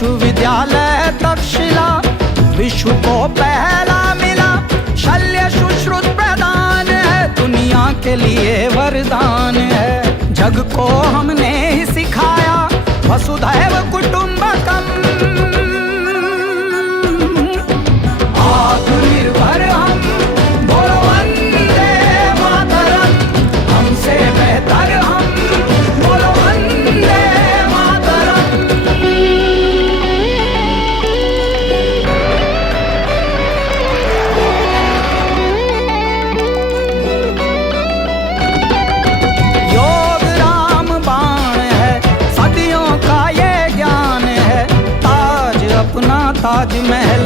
विश्वविद्यालय तक्षशिला विश्व को पहला मिला। शल्य सुश्रुत प्रदान है, दुनिया के लिए वरदान है। जग को हमने ही सिखाया वसुधैव कुटुंबकम। आत्मनिर्भर हम, बोलो वंदे मातरम। हमसे बेहतर हम, बोलो वंदे मातरम। योग राम बाण है, सदियों का ये ज्ञान है। ताज अपना ताजमहल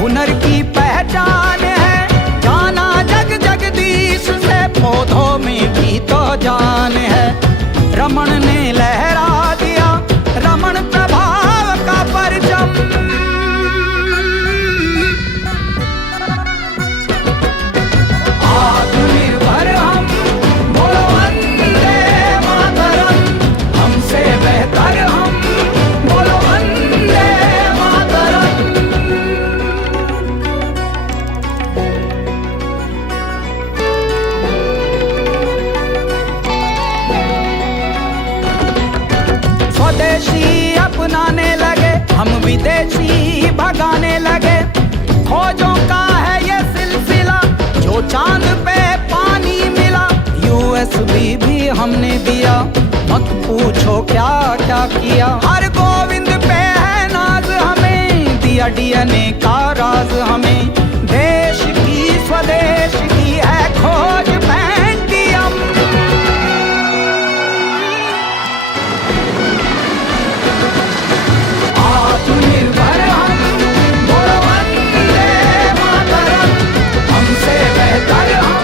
हुनर की पहचान है। जाना जग जगदीश से, पौधों में भी तो जान है। रमण ने लहरा दिया रमण प्रभाव का परचम। आत्मनिर्भर हम, बोलो वंदे मातरम। हमसे बेहतर हम, बोलो वंदे मातरम। स्वदेशी अपनाने लगे, हम विदेशी भगाने लगे। खोजों का है ये सिलसिला, जो चांद पे पानी मिला। USB भी हमने दिया, मत पूछो क्या क्या किया। हर गोविंद पे है नाज हमें, दिया DNA का राज हमें। देश की स्वदेश की है खोज पेंटियम। आत्मनिर्भर हम, बोलो वंदे मातरम। हमसे बेहतर हम।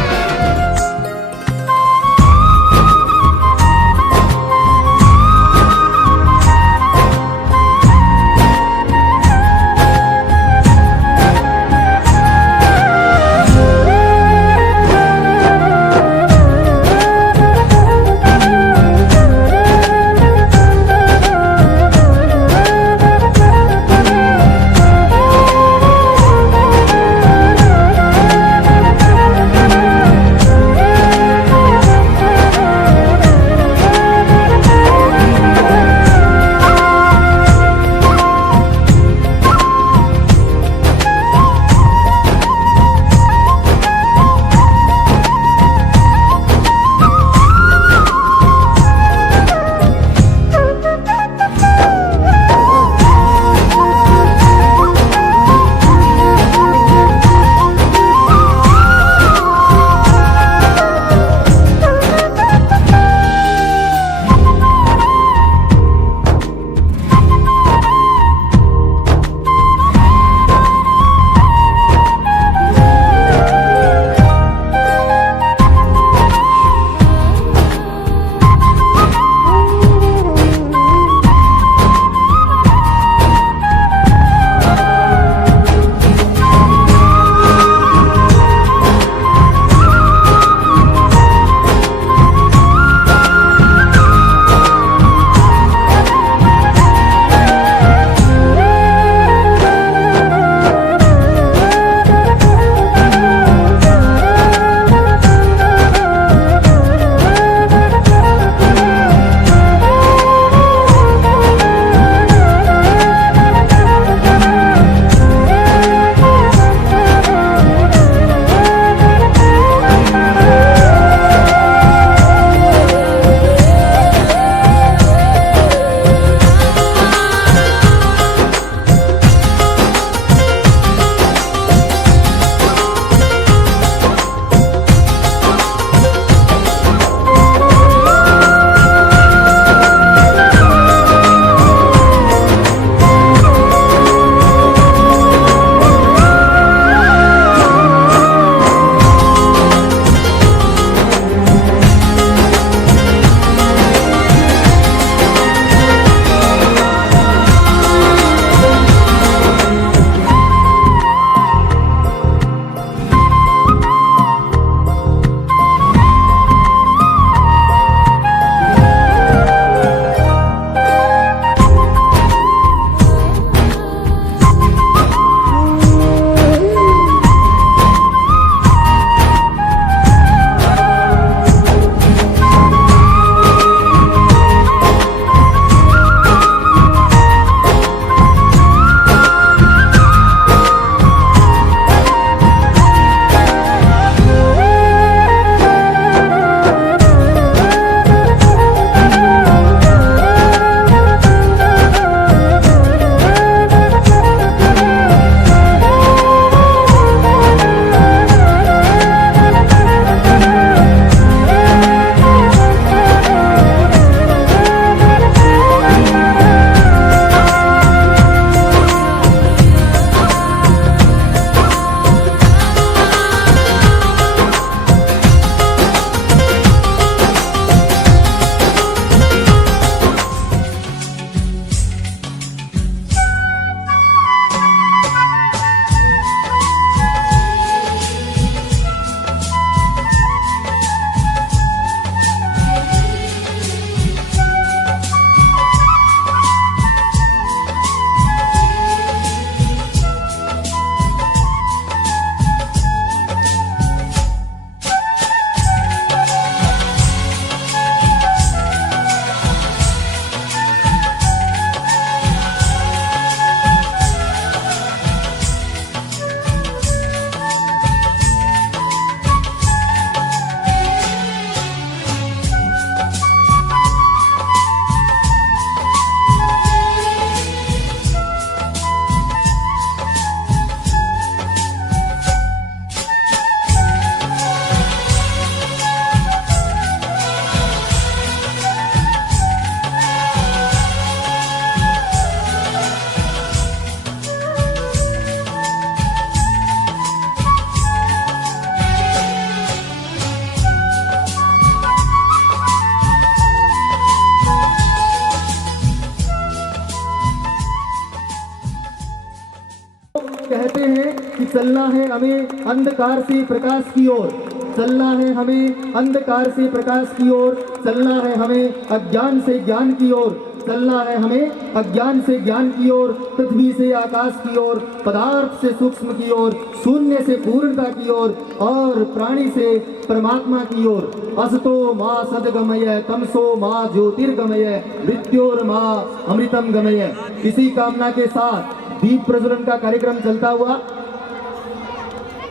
कहते हैं कि चलना है हमें अंधकार से प्रकाश की ओर, चलना है हमें अंधकार से प्रकाश की ओर, चलना है हमें अज्ञान से ज्ञान की ओर, चलना है हमें अज्ञान से ज्ञान की ओर, पृथ्वी से आकाश की ओर, पदार्थ से सूक्ष्म की ओर, शून्य से पूर्णता की ओर और प्राणी से परमात्मा की ओर। असतो मां सद्गमय, तमसो मां ज्योतिर्गमय, मृत्योर मां अमृतम गमय। इसी कामना के साथ दीप प्रज्वलन का कार्यक्रम चलता हुआ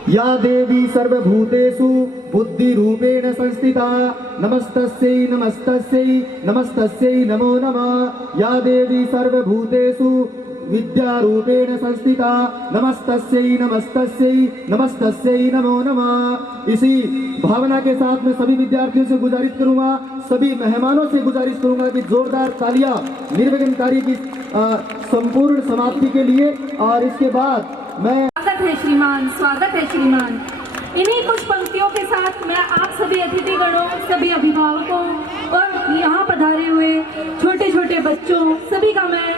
या देवी सर्वभूतेषु बुद्धि रूपेण संस्थिता नमस्तस्यै नमस्तस्यै नमस्तस्यै नमो नमः। या देवी सर्वभूतेषु विद्या रूपेण संस्थिता नमस्तस्यै नमस्तस्यै नमस्तस्यै नमो नमः। इसी भावना के साथ मैं सभी विद्यार्थियों से गुजारिश करूंगा, सभी मेहमानों से गुजारिश करूंगा कि जोरदार तालियां निर्विघ्न कार्य की संपूर्ण समाप्ति के लिए। और इसके बाद मैं स्वागत है श्रीमान, स्वागत है श्रीमान। इन्हीं कुछ पंक्तियों के साथ मैं आप सभी अतिथिगणों, सभी अभिभावकों और यहाँ पधारे हुए छोटे छोटे बच्चों सभी का मैं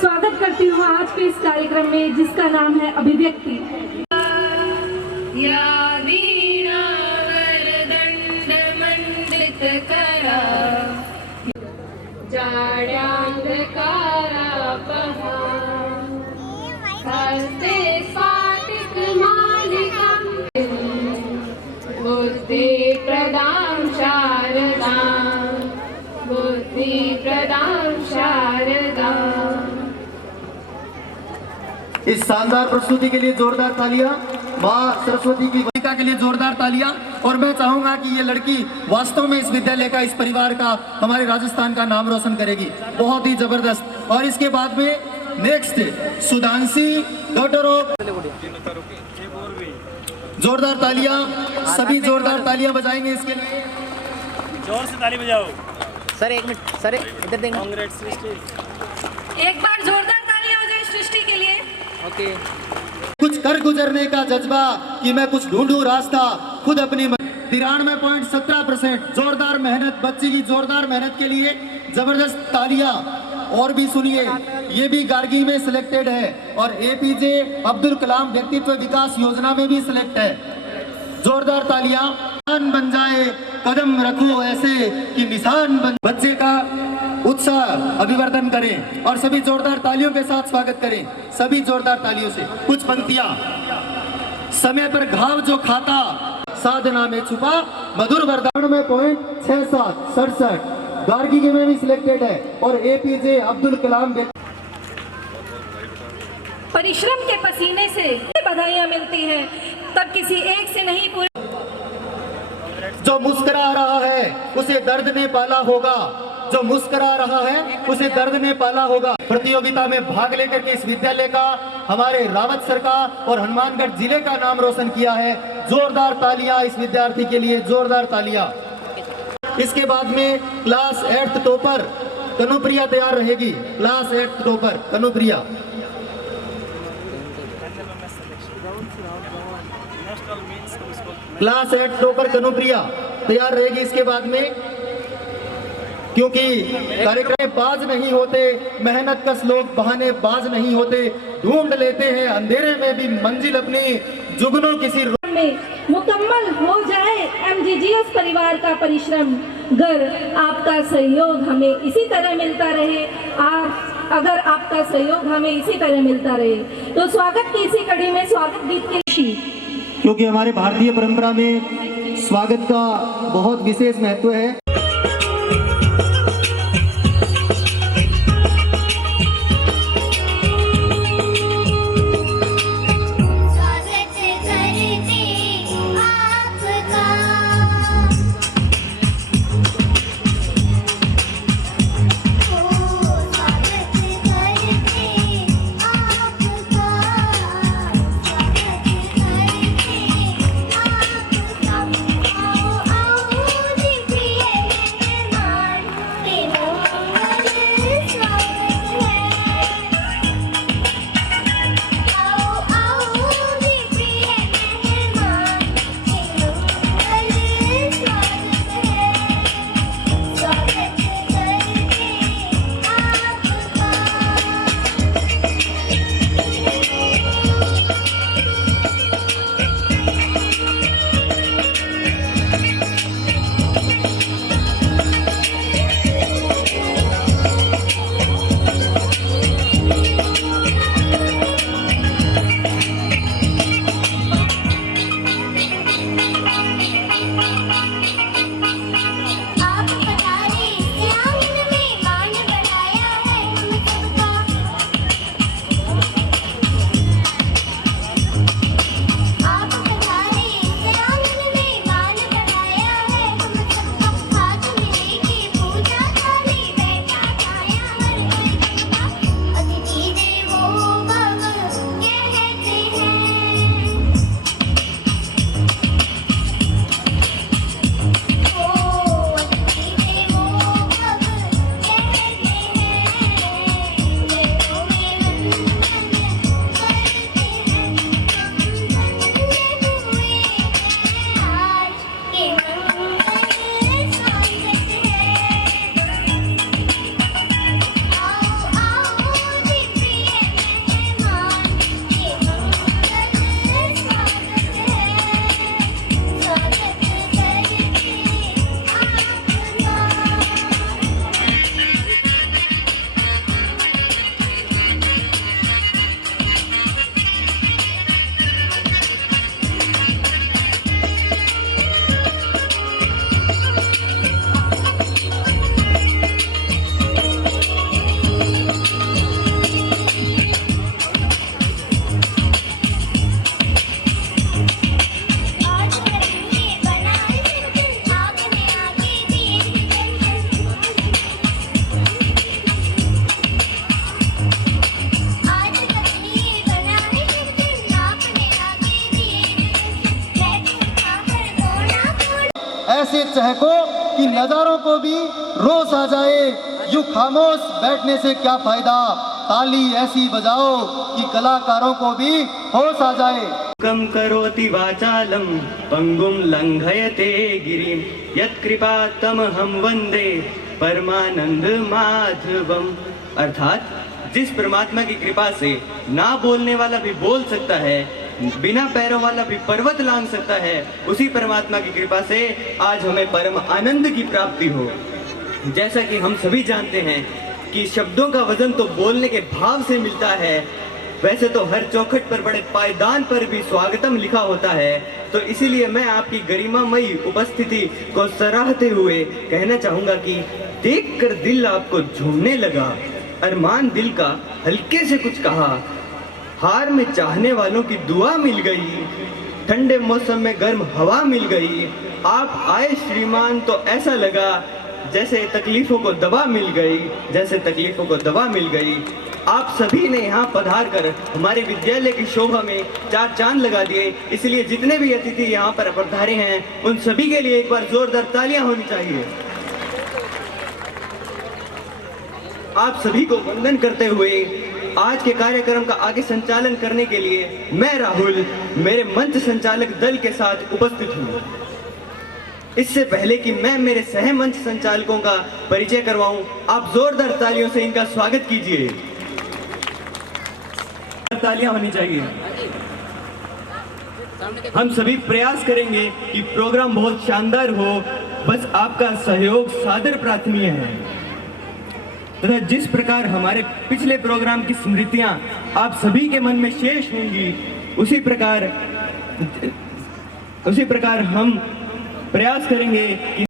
स्वागत करती हूँ आज के इस कार्यक्रम में जिसका नाम है अभिव्यक्ति। बुद्धि प्रदां शारदां, बुद्धि प्रदां शारदां। इस शानदार प्रस्तुति के लिए जोरदार तालियां, माँ सरस्वती की वंदिका के लिए जोरदार तालियां। और मैं चाहूंगा कि ये लड़की वास्तव में इस विद्यालय का, इस परिवार का, हमारे राजस्थान का नाम रोशन करेगी, बहुत ही जबरदस्त। और इसके बाद में नेक्स्ट सुधांशी डॉटर ऑफ, जोरदार तालियां, सभी जोरदार तालियां बजाएंगे इसके लिए। जोर से ताली बजाओ सर। एक मिनट सर, इधर देंगे। कांग्रेस सृष्टि। एक बार जोरदार तालियां हो जाए सृष्टि के लिए। ओके। कुछ कर गुजरने का जज्बा कि मैं कुछ ढूंढूं रास्ता खुद अपनी 93.17%। जोरदार मेहनत, बच्ची की जोरदार मेहनत के लिए जबरदस्त तालियां। और भी सुनिए, ये भी गार्गी में सिलेक्टेड है और एपीजे अब्दुल कलाम व्यक्तित्व विकास योजना में भी सिलेक्ट है। जोरदार तालियां। निशान बन जाए, कदम रखो ऐसे कि निशान बन। बच्चे का उत्साह अभिवर्धन करें और सभी जोरदार तालियों के साथ स्वागत करें, सभी जोरदार तालियों से। कुछ पंक्तियां। समय पर घाव जो खाता, साधना में छुपा मधुर वरदान में .6767 गार्गी के में भी सिलेक्टेड है और एपीजे अब्दुल कलाम। परिश्रम के पसीने से बधाइयां मिलती हैं, तब किसी एक से नहीं पूरी। जो मुस्कुरा रहा है उसे दर्द ने पाला होगा, जो मुस्कुरा रहा है उसे दर्द ने पाला होगा। प्रतियोगिता में भाग लेकर के इस विद्यालय का, हमारे रावत सर का और हनुमानगढ़ जिले का नाम रोशन किया है। जोरदार तालियां इस विद्यार्थी के लिए, जोरदार तालियां। इसके बाद में क्लास 8th टॉपर कनुप्रिया तैयार रहेगी। Class 8th topper Kanupriya. Class 8th topper Kanupriya तैयार रहेगी। इसके बाद में, क्योंकि कार्यक्रम बाज नहीं होते, मेहनत कश लोग बहाने बाज नहीं होते, ढूंढ लेते हैं अंधेरे में भी मंजिल अपनी, जुगनों किसी में मुकम्मल हो जाए एमजीजीएस परिवार का परिश्रम। गर आपका सहयोग हमें इसी तरह मिलता रहे, अगर आपका सहयोग हमें इसी तरह मिलता रहे तो स्वागत की इसी कड़ी में स्वागत गीत की, क्योंकि हमारे भारतीय परंपरा में स्वागत का बहुत विशेष महत्व है। आओ आओ दीजिए ऐसे चहको कि नजारों को भी रोष आ जाए। यूं खामोश बैठने से क्या फायदा, ताली ऐसी बजाओ कि कलाकारों को भी होश आ जाए। कम करोति वाचालम पंगुम लंघयते गिरिम यत्कृपा तमहं वंदे परमानंद माधवम। अर्थात जिस परमात्मा की कृपा से ना बोलने वाला भी बोल सकता है, बिना पैरों वाला भी पर्वत लांघ सकता है, उसी परमात्मा की कृपा से आज हमें परम आनंद की प्राप्ति हो। जैसा कि हम सभी जानते हैं कि शब्दों का वजन तो बोलने के भाव से मिलता है, वैसे तो हर चौखट पर बड़े पायदान पर भी स्वागतम लिखा होता है। तो इसीलिए मैं आपकी गरिमामयी उपस्थिति को सराहते हुए कहना चाहूँगा कि देखकर दिल आपको झूमने लगा, अरमान दिल का हल्के से कुछ कहा, हार में चाहने वालों की दुआ मिल गई, ठंडे मौसम में गर्म हवा मिल गई। आप आए श्रीमान तो ऐसा लगा जैसे तकलीफों को दवा मिल गई, जैसे तकलीफों को दवा मिल गई। आप सभी ने यहाँ पधार कर हमारे विद्यालय की शोभा में चार चांद लगा दिए। इसलिए जितने भी अतिथि यहाँ पर पधारे हैं उन सभी के लिए एक बार जोरदार तालियां होनी चाहिए। आप सभी को वंदन करते हुए आज के कार्यक्रम का आगे संचालन करने के लिए मैं राहुल मेरे मंच संचालक दल के साथ उपस्थित हूँ। इससे पहले कि मैं मेरे सह मंच संचालकों का परिचय करवाऊं, आप जोरदार तालियों से इनका स्वागत कीजिए। तालियां होनी चाहिए। हम सभी प्रयास करेंगे कि प्रोग्राम बहुत शानदार हो, बस आपका सहयोग सादर प्रार्थनीय है। तथा जिस प्रकार हमारे पिछले प्रोग्राम की स्मृतियां आप सभी के मन में शेष होंगी, उसी प्रकार हम प्रयास करेंगे कि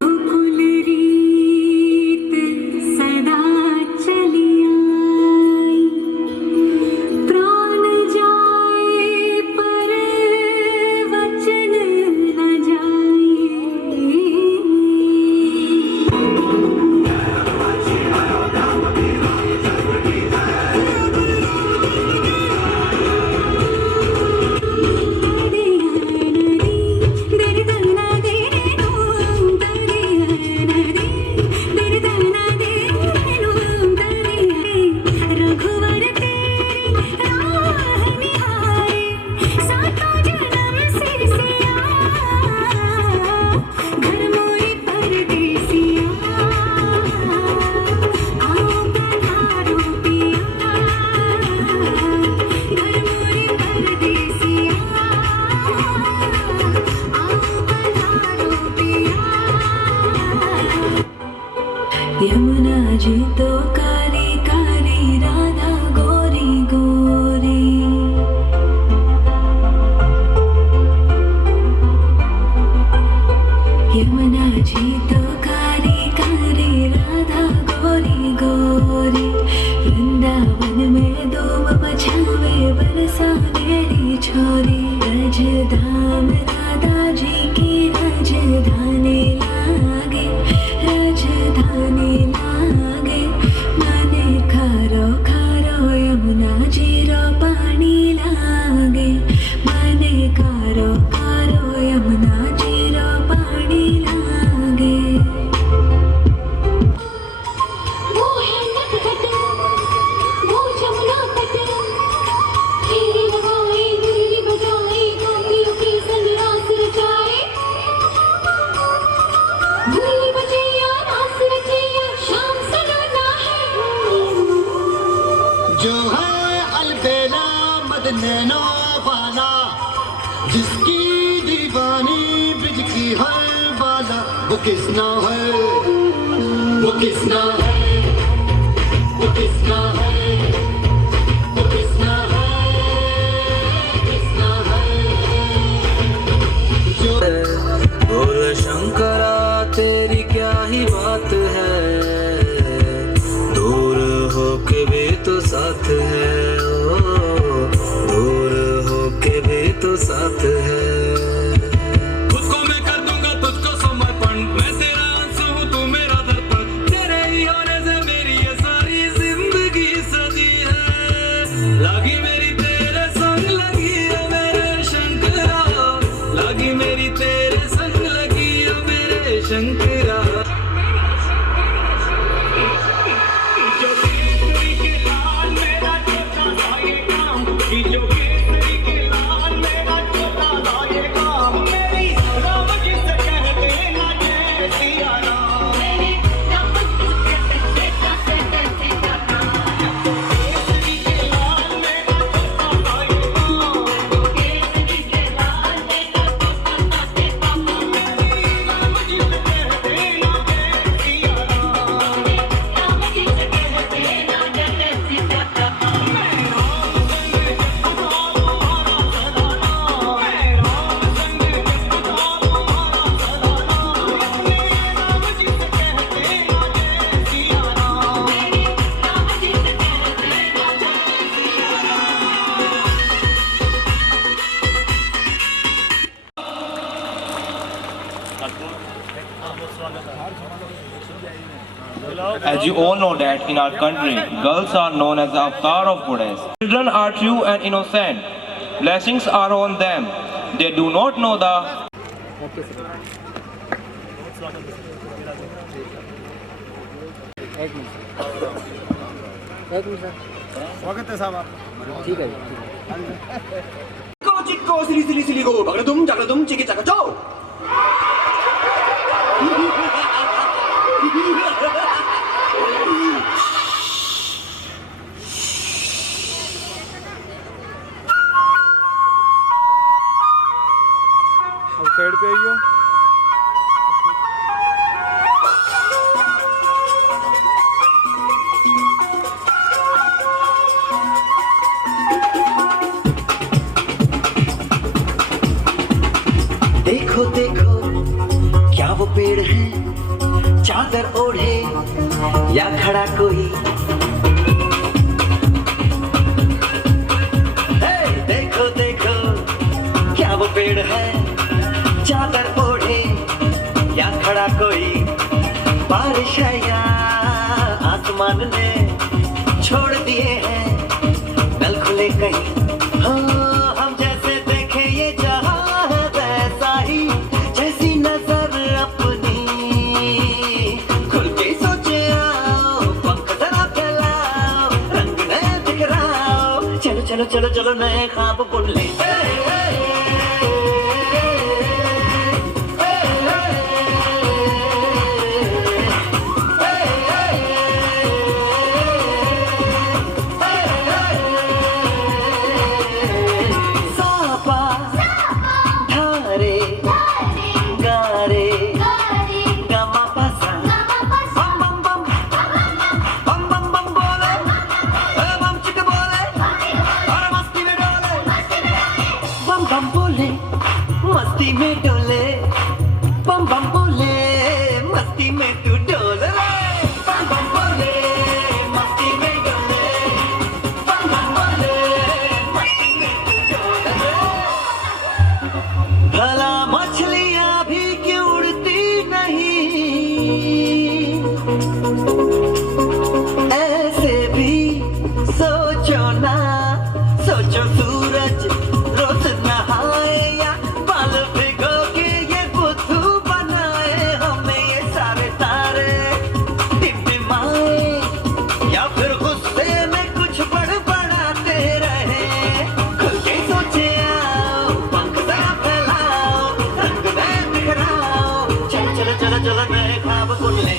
यमुना जी तो काली काली, राधा गोरी गोरी। यमुना जी तो काली काली, राधा गोरी गोरी। वृंदावन में धूम मचावे बरसानेरी छोरी। रजधाम राधा जी की राजधानी लागे, राजधानी लागे। माने खारो खारो यमुना जी रो पानी लागे। माने खारो खारो यमुना जी रो पानी लागे। वो है नटखट, वो यमुना तट, फेरी लगाए मुरली बजाए, गोपियों की संग रास रचाए। मुरली बजे या रास रचे या शाम सलोना है। जो है अलबेला मदनैनो वाला, जिसकी दीवानी ब्रिज की है बाला। वो किसना है, वो किसना है, वो किसना है, वो किसना है, किसना है। जो बोल शंकरा तेरी क्या ही बात है, दूर होके भी तो साथ है, ओ दूर होके भी तो साथ है। उसको मैं कर दूंगा तुझको समर्पण, मैं तेरा आंसू हूँ तू मेरा दर्पण। तेरे ही होने से मेरी ये सारी जिंदगी सजी है। लगी मेरी तेरे संग लगी है मेरे शंकरा, लगी मेरी तेरे संग लगी है मेरे शंकरा। रंग तेरा जो केसरी के लाल मेरा छोटा सा ये काम जो केसरी के लाल मेरा छोटा सा ये काम मेरी राम जी से कहते ना जय सिया राम मेरी राम जी से कहते ना जय सिया राम केसरी के लाल मेरा छोटा सा ये काम केसरी के लाल मेरा छोटा सा ये काम मेरी राम जी से कहते ना जय सिया राम राम जी से कहते ना जय सिया राम मैं राम संग तुम्हारा सदा नाम मैं राम संग तुम्हारा सदा नाम मेरे राम जी से कहते ना जय सिया राम मेरे राम जी से कहते ना जय Siya Ram As you all know that in our country, girls are known as the avatar of goddess. Children are true and innocent. Blessings are on them. They do not know the चिक्को सिली सिली सिली गो भगड़दुम जगड़दुम चिकी चकचो side पे आइयो। देखो देखो क्या वो पेड़ है चादर ओढ़े या खड़ा कोई देखो देखो क्या वो पेड़ है चादर ओढ़े या खड़ा कोई बारिश या आसमान ने छोड़ दिए हैं नल खुले कहीं हाँ हम जैसे देखे ये जहां है वैसा ही जैसी नजर अपनी खुल के सोचे आओ पंख जरा फैलाओ रंग नए बिखराओ चलो चलो चलो चलो नए ख्वाब बुन ले मस्ती में डोले बम बम बोले मस्ती में तू डोल रे बम बम बोले मस्ती में डोले बम बम बोले मस्ती में तू डोल रे भला मछलियां भी क्यों उड़ती नहीं ऐसे भी सोचो ना सोचो सूरज रोज नहाए या बाल भिगो के ये बुद्धू बनाए हमें ये सारे तारे टिमटिमाए या फिर गुस्से में कुछ बड़बड़ाते रहे खुल के सोचे आओ पंख जरा फैलाओ रंग में बिखराओ चलो चलो चलो चलो नए ख्वाब बुन ले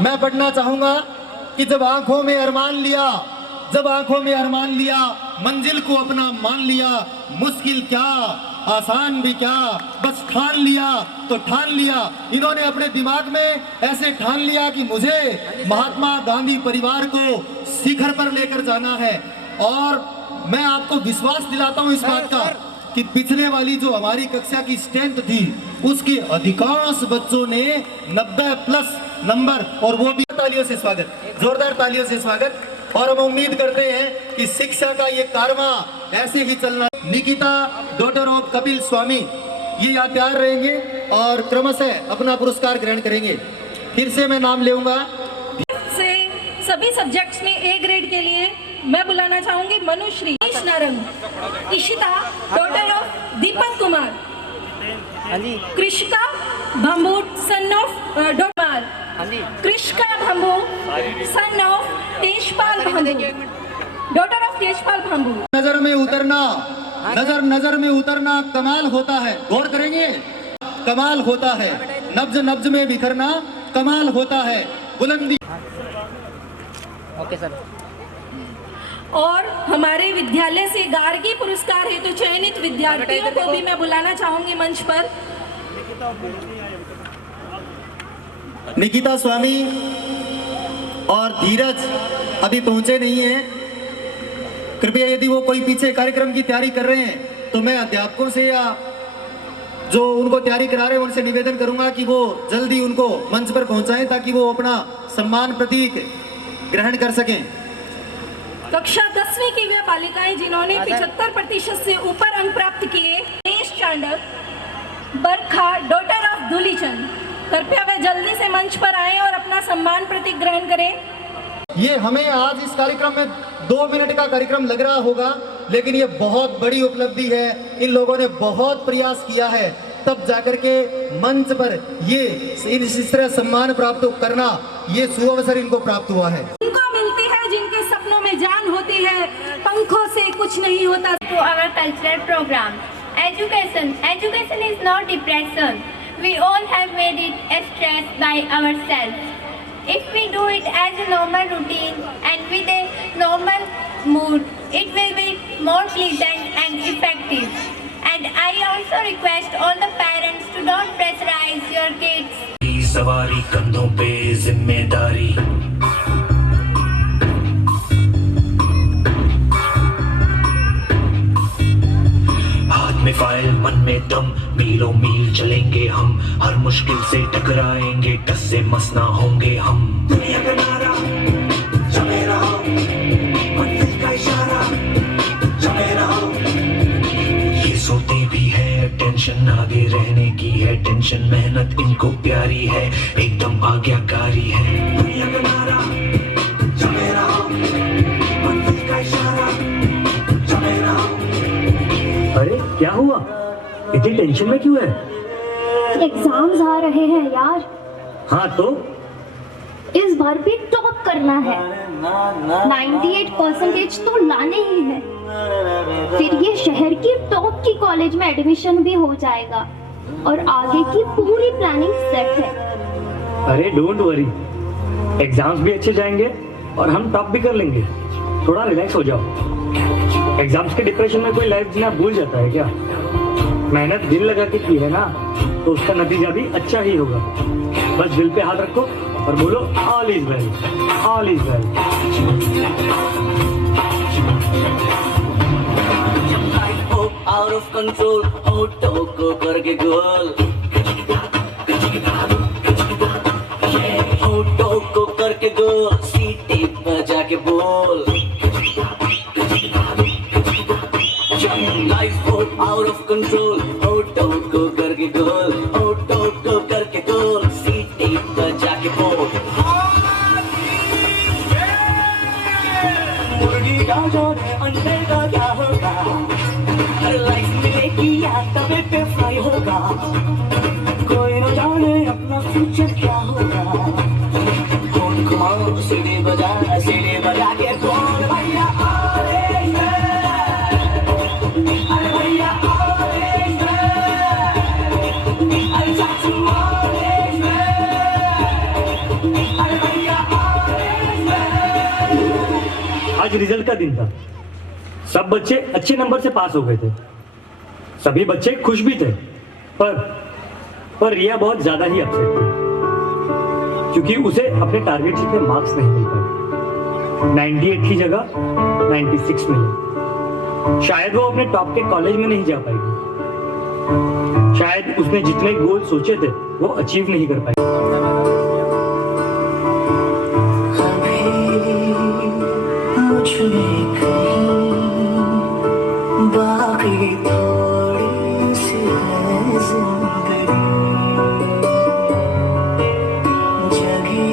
मैं पढ़ना चाहूंगा कि जब आंखों में अरमान लिया मंजिल को अपना मान लिया मुश्किल क्या आसान भी क्या बस ठान लिया तो ठान लिया इन्होंने अपने दिमाग में ऐसे ठान लिया कि मुझे महात्मा गांधी परिवार को शिखर पर लेकर जाना है और मैं आपको विश्वास दिलाता हूं इस बात का कि पिछले वाली जो हमारी कक्षा की स्ट्रेंथ थी उसके अधिकांश बच्चों ने 90+ नंबर, और वो भी तालियों से स्वागत, जोरदार तालियों से स्वागत। और हम उम्मीद करते हैं कि शिक्षा का ये कारवां ऐसे ही चलना। निकिता डॉटर ऑफ कपिल स्वामी ये यहाँ तैयार रहेंगे और क्रमशः अपना पुरस्कार ग्रहण करेंगे। फिर से मैं नाम लेऊंगा। से सभी सब्जेक्ट्स में ए ग्रेड के लिए मैं बुलाना चाहूंगी Manushree Narang, Ishita daughter of Deepak Kumar, Krishika Bhambu son of Domar, Krishika Bhambu son of Tejpal Bhambu, daughter of Tejpal Bhambu. नजर में उतरना, नजर में उतरना कमाल होता है, गौर करेंगे, कमाल होता है। नब्ज नब्ज में बिखरना कमाल होता है। बुलंदी। Okay sir. और हमारे विद्यालय से गार्गी पुरस्कार हेतु चयनित विद्यार्थियों को भी मैं बुलाना चाहूंगी मंच पर। निकिता स्वामी और धीरज अभी पहुंचे नहीं हैं। कृपया यदि वो कोई पीछे कार्यक्रम की तैयारी कर रहे हैं तो मैं अध्यापकों से या जो उनको तैयारी करा रहे हैं उनसे निवेदन करूंगा कि वो जल्दी उनको मंच पर पहुंचाएं ताकि वो अपना सम्मान प्रतीक ग्रहण कर सकें। कक्षा 10वीं की वे बालिकाएं जिन्होंने 75% से ऊपर अंक प्राप्त किए, गणेश चांडक, बरखा डॉटर ऑफ धूलीचंद, कृपया वे जल्दी से मंच पर आएं और अपना सम्मान प्रतीक ग्रहण करें। ये हमें आज इस कार्यक्रम में 2 मिनट का कार्यक्रम लग रहा होगा, लेकिन ये बहुत बड़ी उपलब्धि है। इन लोगों ने बहुत प्रयास किया है, तब जाकर के मंच पर ये इस तरह सम्मान प्राप्त करना, ये सुअवसर इनको प्राप्त हुआ है। उनको मिलती है जिनके सपनों में जान होती है, पंखों से कुछ नहीं होता। To our cultural program, education is not depression. We all have made it a stress by ourselves. If we do it as a normal routine and with a normal mood, it will be more pleasant and effective. And I also request all the parents to don't pressurize your kids. सवारी कंधों पे जिम्मेदारी, हाथ में file मन में दम, मीलों मील चलेंगे हम, हर मुश्किल से टकराएंगे, टस से मस ना होंगे हम। दुनिया का नारा चले रहो, मंजिल का इशारा चले रहो। ये सोते भी है, टेंशन आगे रहने की है, टेंशन मेहनत इनको प्यारी है, एकदम आज्ञाकारी है। दुनिया का नारा चले रहो, मंजिल का इशारा चले रहो। अरे क्या हुआ, इतनी टेंशन में क्यों है? एग्जाम्स आ रहे हैं यार। हाँ तो इस बार भी टॉप करना है, 98% तो लाने ही है, फिर ये शहर की टॉप की कॉलेज में एडमिशन भी हो जाएगा और आगे की पूरी प्लानिंग सेट है। अरे डोंट वरी, एग्जाम्स भी अच्छे जाएंगे और हम टॉप भी कर लेंगे। थोड़ा रिलैक्स हो जाओ। एग्जाम्स के डिप्रेशन में कोई लाइफ जीना भूल जाता है क्या? मेहनत दिल लगा के की है ना, तो उसका नतीजा भी अच्छा ही होगा। बस दिल पे हाथ रखो और बोलो all is well, all is well. Out of control auto को करके गोल, ऑटो को करके गोल, सीटी बजा के बोल। लाइफ हो आउट ऑफ कंट्रोल, ऑटो को करके गोल, ऑटो को करके गोल, सीटी बजा के बोल। मुर्गी का जोर अंडे का क्या होगा, हर लाइफ मिलेगी या तवे पे फ्राई होगा, कोई न जाने अपना फ्यूचर क्या होगा। कौन घुमाओ सीढ़ी बजा के बोल भैया आज रिजल्ट का दिन था, सब बच्चे अच्छे नंबर से पास हो गए थे, सभी बच्चे खुश भी थे, पर रिया बहुत ज्यादा ही अपसेट थी क्योंकि उसे अपने टारगेट शीट में मार्क्स नहीं मिल पाए। 98 की जगह 96 मिले। शायद वो अपने टॉप के कॉलेज में नहीं जा पाएगी, शायद उसने जितने गोल सोचे थे वो अचीव नहीं कर पाई। जिंदगी जगी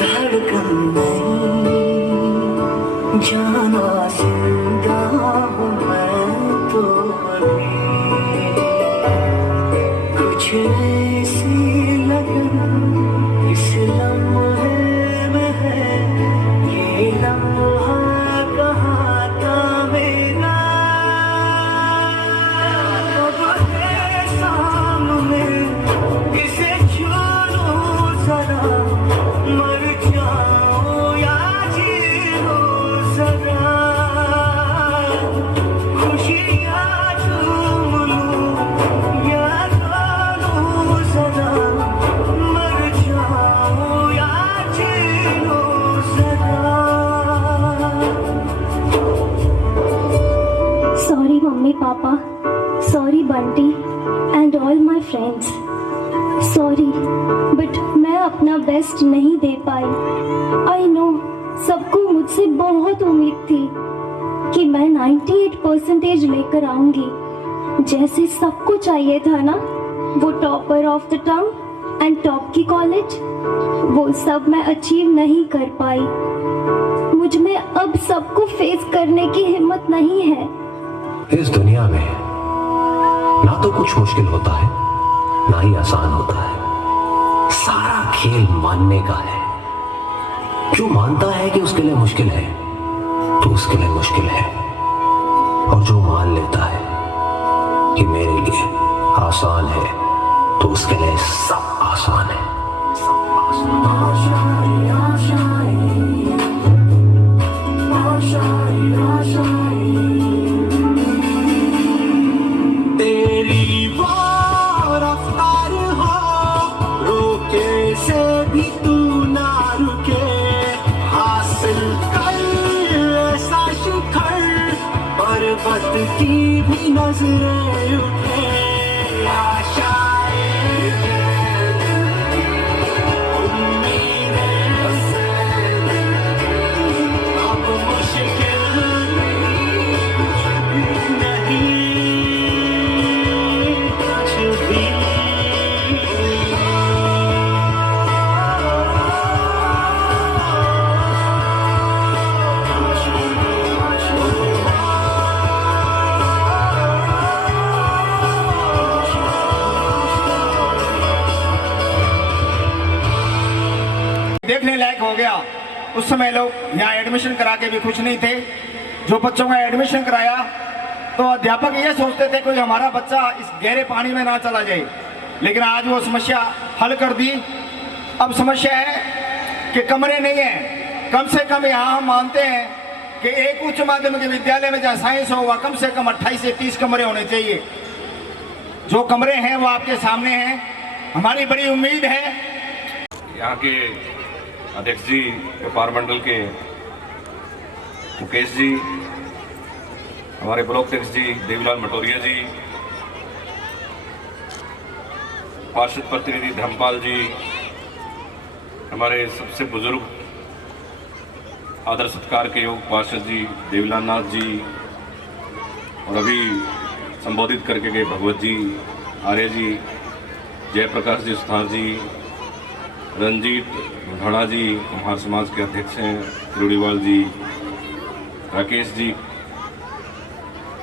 धड़कन नहीं जाना जिंदा हूँ मैं तो अभी कुछ ऐसी लगन इस लम्हे में है ये लम्हा कहाँ था मेरा अब है सामने इसे छू लूं जरा मर जाऊं या जी लूं जरा खुशियाँ चूम लूं या रो लूं जरा मर जाऊं या जी लूं जरा sorry mummy papa, sorry Bunty and all my friends, sorry but मैं अपना बेस्ट नहीं दे पाई। आई नो सबको मुझसे बहुत उम्मीद थी कि मैं 98% लेकर आऊंगी, जैसे सबको चाहिए था ना, वो topper of the town and top की कॉलेज, वो सब मैं अचीव नहीं कर पाई। मुझ में अब सबको फेस करने की हिम्मत नहीं है। इस दुनिया में ना तो कुछ मुश्किल होता है ना ही आसान होता है, सारा खेल मानने का है। जो मानता है कि उसके लिए मुश्किल है तो उसके लिए मुश्किल है, और जो मान लेता है कि मेरे लिए आसान है तो उसके लिए सब आसान है। तेरी वो रफ्तार हो रोके से भी तू ना रुके, हासिल कर ऐसा शिखर पर्वत की भी नजरें उठे। आशाएं उम्मीदें से अब मुश्किल नहीं कुछ भी। देखने लायक हो गया। उस समय लोग यहाँ एडमिशन करा के भी खुश नहीं थे। जो बच्चों का एडमिशन कराया तो अध्यापक ये सोचते थे कोई हमारा बच्चा इस गहरे पानी में ना चला जाए, लेकिन आज वो समस्या हल कर दी। अब समस्या है कि कमरे नहीं है। कम से कम यहाँ हम मानते हैं कि एक उच्च माध्यमिक विद्यालय में जहाँ साइंस होगा कम से कम 28 से 30 कमरे होने चाहिए। जो कमरे हैं वो आपके सामने हैं। हमारी बड़ी उम्मीद है यहाँ के अध्यक्ष जी, व्यापार मंडल के मुकेश जी, हमारे ब्लॉक अध्यक्ष जी देवीलाल मटोरिया जी, पार्षद प्रतिनिधि धर्मपाल जी, हमारे सबसे बुजुर्ग आदर सत्कार के योग पार्षद जी देवीलाल नाथ जी, और अभी संबोधित करके गए भगवत जी, आर्य जी, जयप्रकाश जी, सुधार जी, रंजीत धड़ा जी, कुम्हार समाज के अध्यक्ष हैं, रूढ़ीवाल जी, राकेश जी,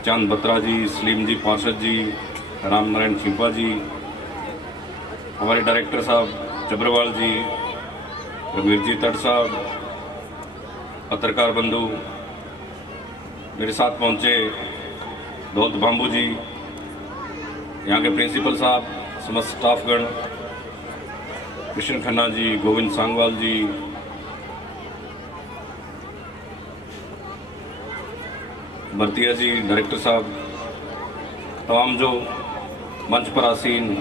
चांद बत्रा जी, सलीम जी पार्षद जी, राम नारायण चिंपा जी, हमारे डायरेक्टर साहब चब्रवाल जी, रघुवीर जी तट साहब, पत्रकार बंधु, मेरे साथ पहुंचे दौलत बाम्बू जी, यहाँ के प्रिंसिपल साहब, समस्त स्टाफगण, कृष्ण खन्ना जी, गोविंद सांगवाल जी, भरतिया जी, डायरेक्टर साहब, तमाम जो मंच पर आसीन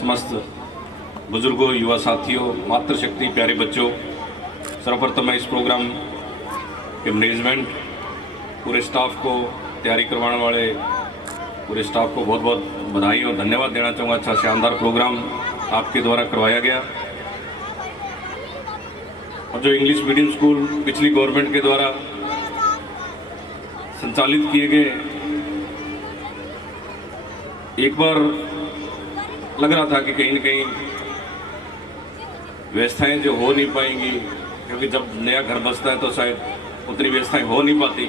समस्त बुजुर्गों, युवा साथियों, मातृशक्ति, प्यारे बच्चों, सर्वप्रथम मैं इस प्रोग्राम के मैनेजमेंट, पूरे स्टाफ को, तैयारी करवाने वाले पूरे स्टाफ को बहुत बहुत बधाई और धन्यवाद देना चाहूँगा। अच्छा शानदार प्रोग्राम आपके द्वारा करवाया गया। और जो इंग्लिश मीडियम स्कूल पिछली गवर्नमेंट के द्वारा संचालित किए गए एक बार लग रहा था कि कहीं न कहीं व्यवस्थाएं जो हो नहीं पाएंगी, क्योंकि जब नया घर बसता है तो शायद उतनी व्यवस्थाएं हो नहीं पाती।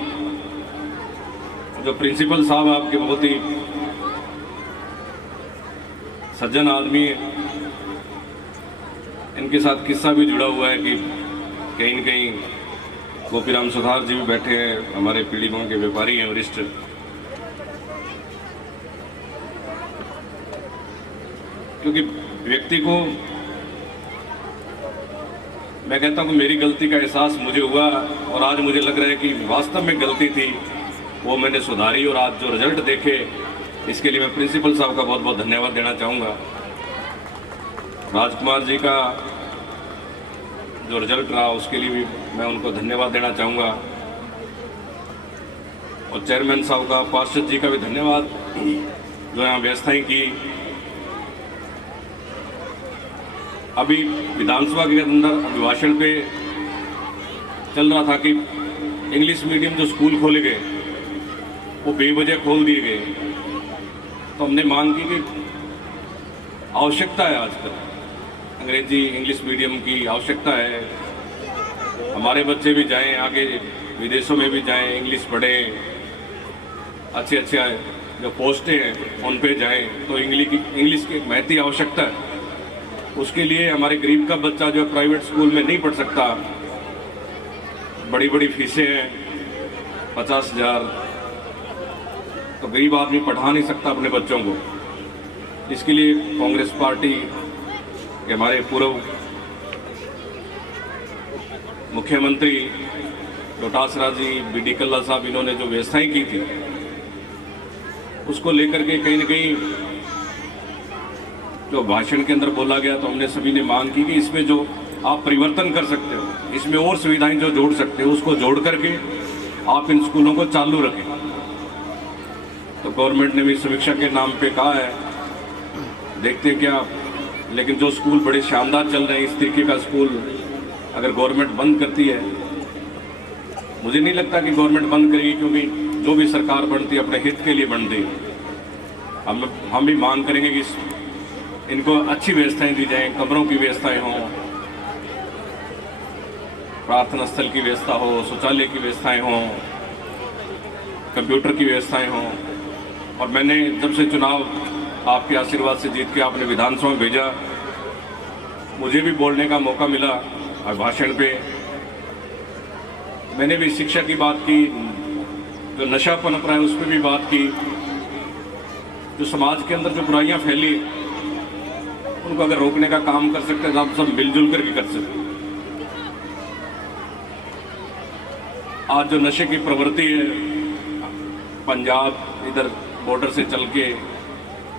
जो प्रिंसिपल साहब आपके बहुत ही सज्जन आदमी है, इनके साथ किस्सा भी जुड़ा हुआ है कि कहीं न कहीं गोपीराम सुधार जी भी बैठे हैं, हमारे पीढ़ियों के व्यापारी हैं, वरिष्ठ। क्योंकि व्यक्ति को, मैं कहता हूँ कि मेरी गलती का एहसास मुझे हुआ और आज मुझे लग रहा है कि वास्तव में गलती थी, वो मैंने सुधारी और आज जो रिजल्ट देखे इसके लिए मैं प्रिंसिपल साहब का बहुत बहुत धन्यवाद देना चाहूँगा। राजकुमार जी का जो रिजल्ट रहा उसके लिए भी मैं उनको धन्यवाद देना चाहूँगा और चेयरमैन साहब का, पार्षद जी का भी धन्यवाद जो यहाँ व्यवस्थाएं की। अभी विधानसभा के अंदर अभिभाषण पे चल रहा था कि इंग्लिश मीडियम जो स्कूल खोले गए वो बेवजह खोल दिए गए, तो हमने मांग की कि आवश्यकता है, आजकल अंग्रेजी इंग्लिश मीडियम की आवश्यकता है। हमारे बच्चे भी जाएं आगे, विदेशों में भी जाएं, इंग्लिश पढ़ें, अच्छे अच्छे जो पोस्टें हैं उन पे जाएं, तो इंग्लिश की एक महती आवश्यकता है। उसके लिए हमारे गरीब का बच्चा जो प्राइवेट स्कूल में नहीं पढ़ सकता, बड़ी बड़ी फीसें हैं, 50,000, तो गरीब आदमी पढ़ा नहीं सकता अपने बच्चों को। इसके लिए कांग्रेस पार्टी के हमारे पूर्व मुख्यमंत्री डोटासरा जी, बी.डी. कल्ला साहब, इन्होंने जो व्यवस्थाएं की थी उसको लेकर के कहीं न कहीं जो भाषण के अंदर बोला गया, तो हमने सभी ने मांग की कि इसमें जो आप परिवर्तन कर सकते हो, इसमें और सुविधाएं जो जोड़ सकते हो उसको जोड़ करके आप इन स्कूलों को चालू रखें। तो गवर्नमेंट ने भी समीक्षा के नाम पे कहा है, देखते हैं क्या। लेकिन जो स्कूल बड़े शानदार चल रहे हैं, इस तरीके का स्कूल अगर गवर्नमेंट बंद करती है, मुझे नहीं लगता कि गवर्नमेंट बंद करेगी, क्योंकि जो भी सरकार बनती है अपने हित के लिए बनती है। हम भी मांग करेंगे कि इनको अच्छी व्यवस्थाएं दी जाएं, कमरों की व्यवस्थाएं हों, प्रार्थना स्थल की व्यवस्था हो, शौचालय की व्यवस्थाएं हों, कंप्यूटर की व्यवस्थाएं हों। और मैंने जब से चुनाव आपके आशीर्वाद से जीत के आपने विधानसभा में भेजा, मुझे भी बोलने का मौका मिला और भाषण पे मैंने भी शिक्षा की बात की, जो नशा पनप रहा है उस पर भी बात की, जो समाज के अंदर जो बुराइयां फैली उनको अगर रोकने का काम कर सकते हैं तो हम सब मिलजुल करके कर सकते हैं। आज जो नशे की प्रवृत्ति है, पंजाब इधर बॉर्डर से चल के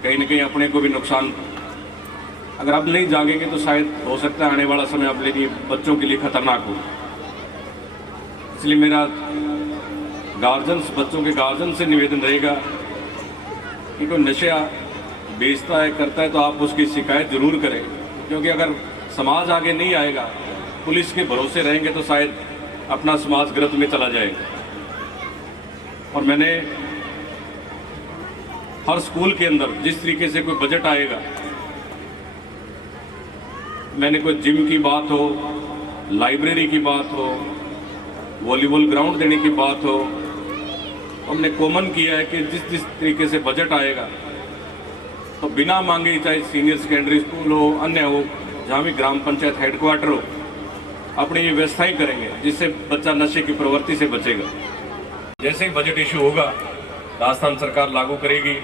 कहीं न कहीं अपने को भी नुकसान, अगर अब नहीं जागेंगे तो शायद हो सकता है आने वाला समय अपने लिए, बच्चों के लिए खतरनाक हो। इसलिए मेरा गार्जियंस, बच्चों के गार्जियन से निवेदन रहेगा कि कोई नशा बेचता है, करता है, तो आप उसकी शिकायत जरूर करें, क्योंकि अगर समाज आगे नहीं आएगा, पुलिस के भरोसे रहेंगे तो शायद अपना समाज गिरफ्त में चला जाएगा। और मैंने हर स्कूल के अंदर जिस तरीके से कोई बजट आएगा, मैंने कोई जिम की बात हो, लाइब्रेरी की बात हो, वॉलीबॉल ग्राउंड देने की बात हो, हमने कॉमन किया है कि जिस तरीके से बजट आएगा तो बिना मांगे, चाहे सीनियर सेकेंडरी स्कूल हो, अन्य हो, जहाँ भी ग्राम पंचायत हेडक्वार्टर हो, अपनी ये व्यवस्थाएं करेंगे जिससे बच्चा नशे की प्रवृत्ति से बचेगा। जैसे ही बजट इशू होगा, राजस्थान सरकार लागू करेगी।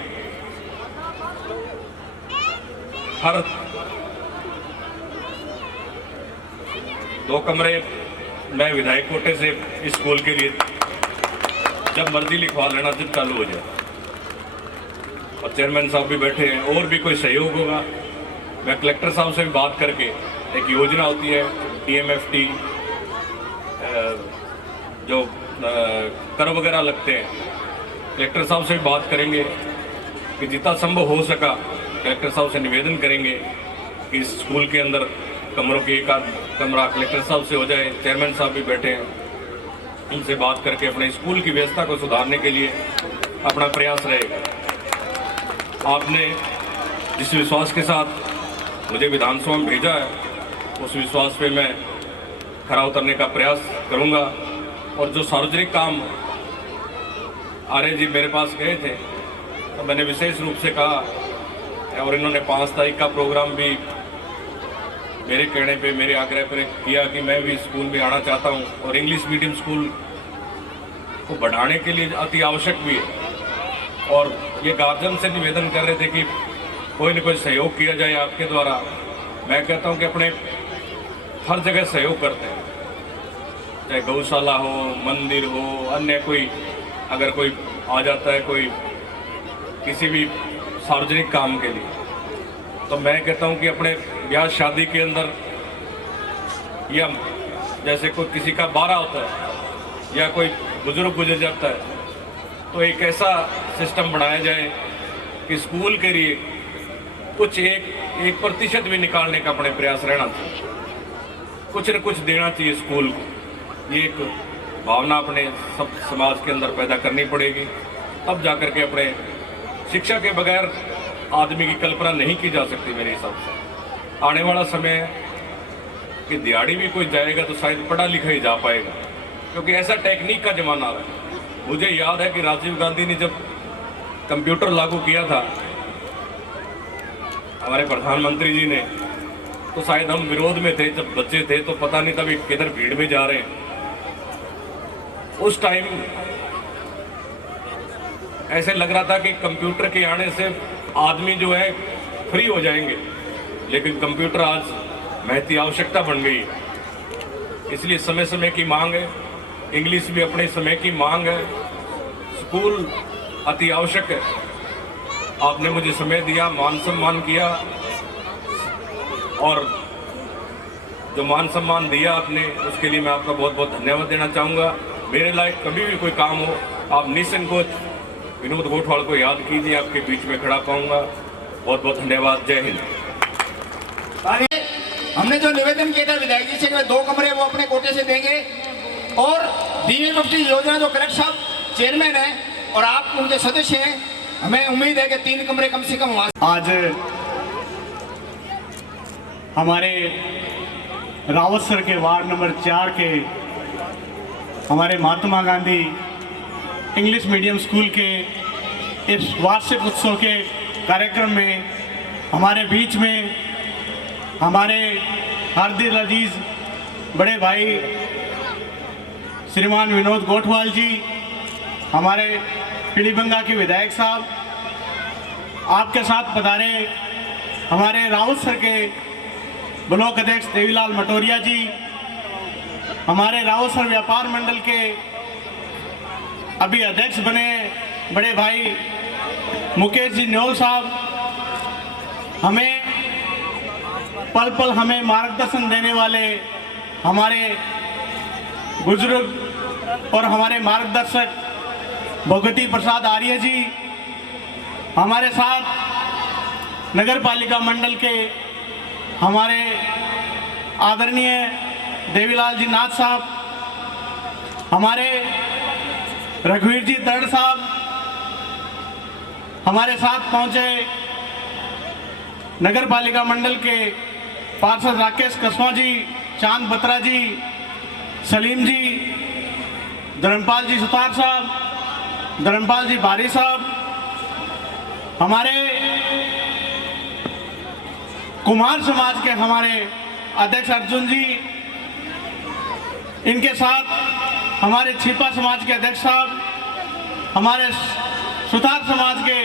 हर 2 कमरे मैं विधायक कोटे से स्कूल के लिए जब मर्जी लिखवा लेना, जब चालू हो जाए। और चेयरमैन साहब भी बैठे हैं, और भी कोई सहयोग होगा मैं कलेक्टर साहब से भी बात करके, एक योजना होती है TMFT, जो कर वगैरह लगते हैं, कलेक्टर साहब से भी बात करेंगे कि जितना संभव हो सका कलेक्टर साहब से निवेदन करेंगे कि इस स्कूल के अंदर कमरों की एक आध कमरा कलेक्टर साहब से हो जाए। चेयरमैन साहब भी बैठे हैं, उनसे बात करके अपने स्कूल की व्यवस्था को सुधारने के लिए अपना प्रयास रहेगा। आपने जिस विश्वास के साथ मुझे विधानसभा में भेजा है उस विश्वास पे मैं खरा उतरने का प्रयास करूंगा। और जो सार्वजनिक काम आर्य जी मेरे पास गए थे तो मैंने विशेष रूप से कहा और इन्होंने 5 तारीख का प्रोग्राम भी मेरे कहने पे मेरे आग्रह पर किया कि मैं भी स्कूल में आना चाहता हूं और इंग्लिश मीडियम स्कूल को बढ़ाने के लिए अति आवश्यक भी है। और ये गार्जियन से निवेदन कर रहे थे कि कोई न कोई सहयोग किया जाए आपके द्वारा। मैं कहता हूं कि अपने हर जगह सहयोग करते हैं, चाहे गौशाला हो, मंदिर हो, अन्य कोई अगर कोई आ जाता है कोई किसी भी सार्वजनिक काम के लिए, तो मैं कहता हूं कि अपने ब्याह शादी के अंदर या जैसे कोई किसी का बारह होता है या कोई बुजुर्ग गुजर जाता है तो एक ऐसा सिस्टम बनाया जाए कि स्कूल के लिए कुछ 1% भी निकालने का अपने प्रयास रहना चाहिए, कुछ न कुछ देना चाहिए स्कूल को। ये एक भावना अपने सब समाज के अंदर पैदा करनी पड़ेगी, तब जाकर के अपने शिक्षा के बगैर आदमी की कल्पना नहीं की जा सकती मेरे हिसाब से। आने वाला समय है कि दिहाड़ी भी कोई जाएगा तो शायद पढ़ा लिखा ही जा पाएगा, क्योंकि ऐसा टेक्निक का जमाना आ रहा है। मुझे याद है कि राजीव गांधी ने जब कंप्यूटर लागू किया था हमारे प्रधानमंत्री जी ने, तो शायद हम विरोध में थे, जब बच्चे थे तो पता नहीं था किधर भीड़ में जा रहे हैं। उस टाइम ऐसे लग रहा था कि कंप्यूटर के आने से आदमी जो है फ्री हो जाएंगे, लेकिन कंप्यूटर आज महती आवश्यकता बन गई। इसलिए समय समय की मांग है, इंग्लिश भी अपने समय की मांग है, स्कूल अति आवश्यक है। आपने मुझे समय दिया, मान सम्मान किया, और जो मान सम्मान दिया आपने उसके लिए मैं आपका बहुत बहुत धन्यवाद देना चाहूँगा। मेरे लायक कभी भी कोई काम हो आप निसंकोच विनोद गोठवाल को याद कीजिए, आपके बीच में खड़ा पाऊंगा। बहुत बहुत धन्यवाद। जय हिंद। हमने जो निवेदन किया था विधायक जी से कि 2 कमरे वो अपने कोटे से देंगे, और DA50 योजना जो कलेक्टर साहब चेयरमैन है और आप उनके सदस्य हैं, हमें उम्मीद है कि 3 कमरे कम से कम। आज हमारे रावत सर के वार्ड नंबर 4 के हमारे Mahatma Gandhi English medium school के इस वार्षिक उत्सव के कार्यक्रम में हमारे बीच में हमारे हार्दिक अजीज बड़े भाई श्रीमान विनोद गोठवाल जी, हमारे पीलीबंगा के विधायक साहब, आपके साथ पधारे हमारे रावत सर के ब्लॉक अध्यक्ष देवीलाल मटोरिया जी, हमारे रावत सर व्यापार मंडल के अभी अध्यक्ष बने बड़े भाई मुकेश जी न्योल साहब, हमें पल पल हमें मार्गदर्शन देने वाले हमारे बुजुर्ग और हमारे मार्गदर्शक भगवती प्रसाद आर्य जी, हमारे साथ नगर पालिका मंडल के हमारे आदरणीय देवीलाल जी नाथ साहब, हमारे रघुवीर जी दर्ड साहब, हमारे साथ पहुंचे नगर पालिका मंडल के पार्षद राकेश कसवा जी, चांद बत्रा जी, सलीम जी, धर्मपाल जी सुतार साहब, धर्मपाल जी बारी साहब, हमारे कुमार समाज के हमारे अध्यक्ष अर्जुन जी, इनके साथ हमारे छिपा समाज के अध्यक्ष साहब, हमारे सुतार समाज के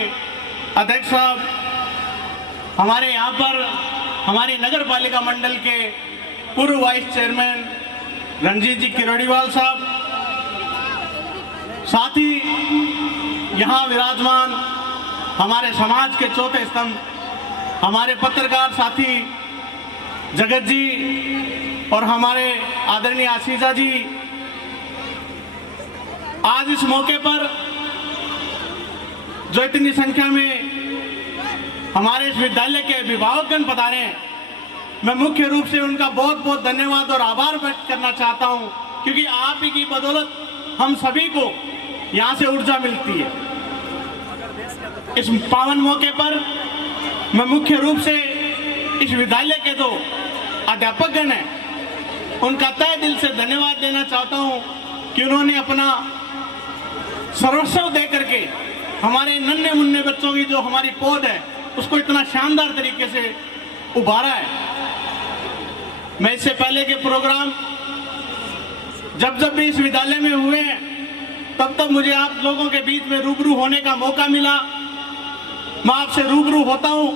अध्यक्ष साहब, हमारे यहाँ पर हमारी नगर पालिका मंडल के पूर्व वाइस चेयरमैन रणजीत जी किरोड़ीवाल साहब, साथ ही यहाँ विराजमान हमारे समाज के चौथे स्तंभ हमारे पत्रकार साथी जगत जी और हमारे आदरणीय आशीषा जी, आज इस मौके पर जो इतनी संख्या में हमारे इस विद्यालय के अभिभावकगण पधारे हैं, मैं मुख्य रूप से उनका बहुत बहुत धन्यवाद और आभार व्यक्त करना चाहता हूं, क्योंकि आप ही की बदौलत हम सभी को यहां से ऊर्जा मिलती है। इस पावन मौके पर मैं मुख्य रूप से इस विद्यालय के जो अध्यापकगण हैं उनका तहे दिल से धन्यवाद देना चाहता हूं कि उन्होंने अपना सर्वस्व दे करके हमारे नन्हे मुन्ने बच्चों की जो हमारी पौध है उसको इतना शानदार तरीके से उभारा है। मैं इससे पहले के प्रोग्राम जब भी इस विद्यालय में हुए हैं तब मुझे आप लोगों के बीच में रूबरू होने का मौका मिला। मैं आपसे रूबरू होता हूं।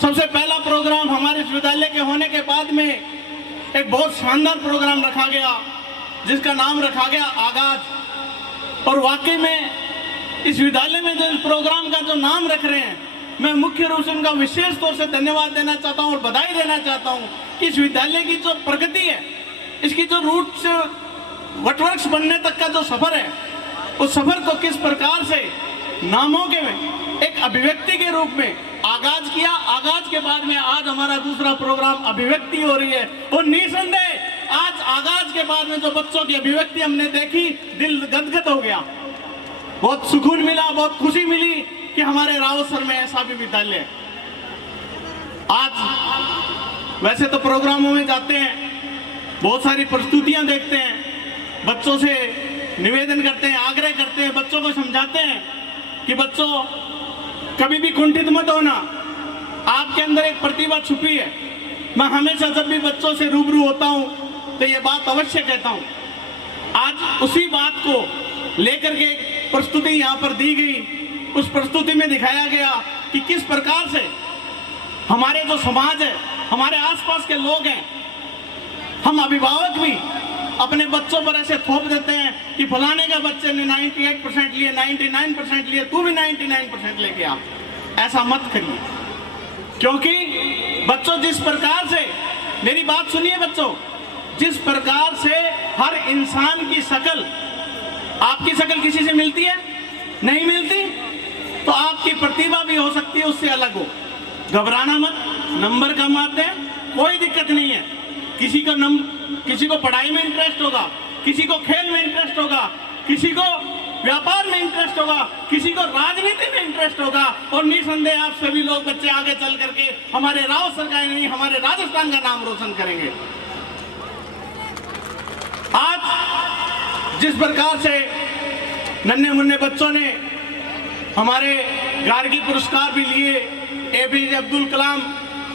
सबसे पहला प्रोग्राम हमारे इस विद्यालय के होने के बाद में एक बहुत शानदार प्रोग्राम रखा गया जिसका नाम रखा गया आगाज। और वाकई में इस विद्यालय में जो इस प्रोग्राम का जो नाम रख रहे हैं मैं मुख्य रूप से उनका विशेष तौर से धन्यवाद देना चाहता हूं और बधाई देना चाहता हूं कि इस विद्यालय की जो प्रगति है, इसकी जो रूट से वटवृक्ष बनने तक का जो सफर है, उस सफर को किस प्रकार से नामों के में एक अभिव्यक्ति के रूप में आगाज किया। आगाज के बाद में आज हमारा दूसरा प्रोग्राम अभिव्यक्ति हो रही है और निसंदेह आज आगाज के बाद में जो बच्चों की अभिव्यक्ति हमने देखी दिल गदगद हो गया। बहुत सुकून मिला, बहुत खुशी मिली कि हमारे रावतसर में ऐसा भी विद्यालय है। आज वैसे तो प्रोग्रामों में जाते हैं, बहुत सारी प्रस्तुतियां देखते हैं, बच्चों से निवेदन करते हैं, आग्रह करते हैं, बच्चों को समझाते हैं कि बच्चों कभी भी कुंठित मत होना, आपके अंदर एक प्रतिभा छुपी है। मैं हमेशा जब भी बच्चों से रूबरू होता हूं तो ये बात अवश्य कहता हूं। आज उसी बात को लेकर के प्रस्तुति यहाँ पर दी गई। उस प्रस्तुति में दिखाया गया कि किस प्रकार से हमारे जो समाज है, हमारे आसपास के लोग हैं, हम अभिभावक भी अपने बच्चों पर ऐसे थोप देते हैं कि फलाने का बच्चे ने 98% लिए, 99% लिए, तू भी 99% लेके आ। ऐसा मत करिए, क्योंकि बच्चों जिस प्रकार से, मेरी बात सुनिए बच्चों, जिस प्रकार से हर इंसान की शक्ल, आपकी शक्ल किसी से मिलती है? नहीं मिलती। तो आपकी प्रतिभा भी हो सकती है उससे अलग हो। घबराना मत, नंबर कम आते हैं, कोई दिक्कत नहीं है। किसी को पढ़ाई में इंटरेस्ट होगा, किसी को खेल में इंटरेस्ट होगा, किसी को व्यापार में इंटरेस्ट होगा, किसी को राजनीति में इंटरेस्ट होगा और निसंदेह आप सभी लोग बच्चे आगे चल करके हमारे रावतसर का नहीं, हमारे राजस्थान का नाम रोशन करेंगे। आज जिस प्रकार से नन्हे मुन्ने बच्चों ने हमारे गार्गी पुरस्कार भी लिए, APJ Abdul Kalam